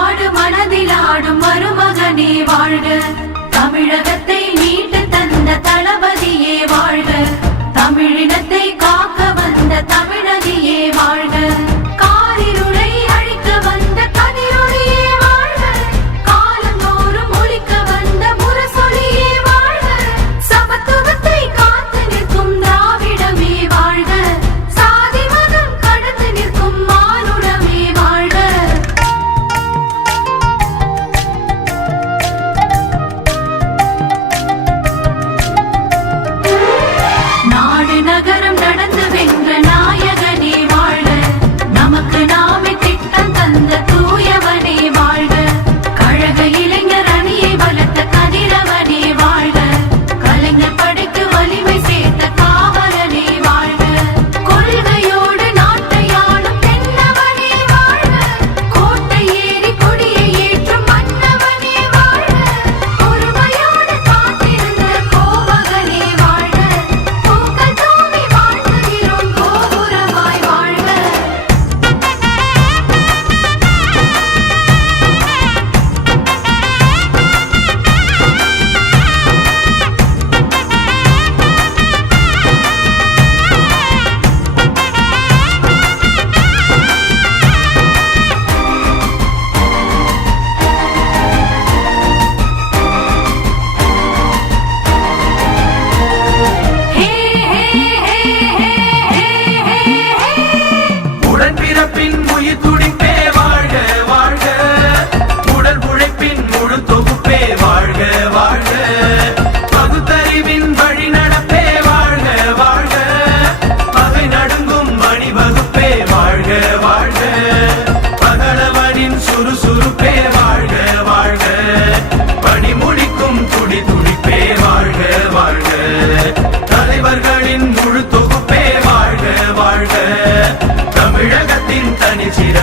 ஆடு மனதில் ஆடும் மருமகனே வாழ்க. தமிழகத்தை மீட்டு தந்த தளபதியே வாழ்க. பாடல்களின் முழு தொகுப்பே வாழ்க வாழ்க. தமிழகத்தின் தனிச்சிற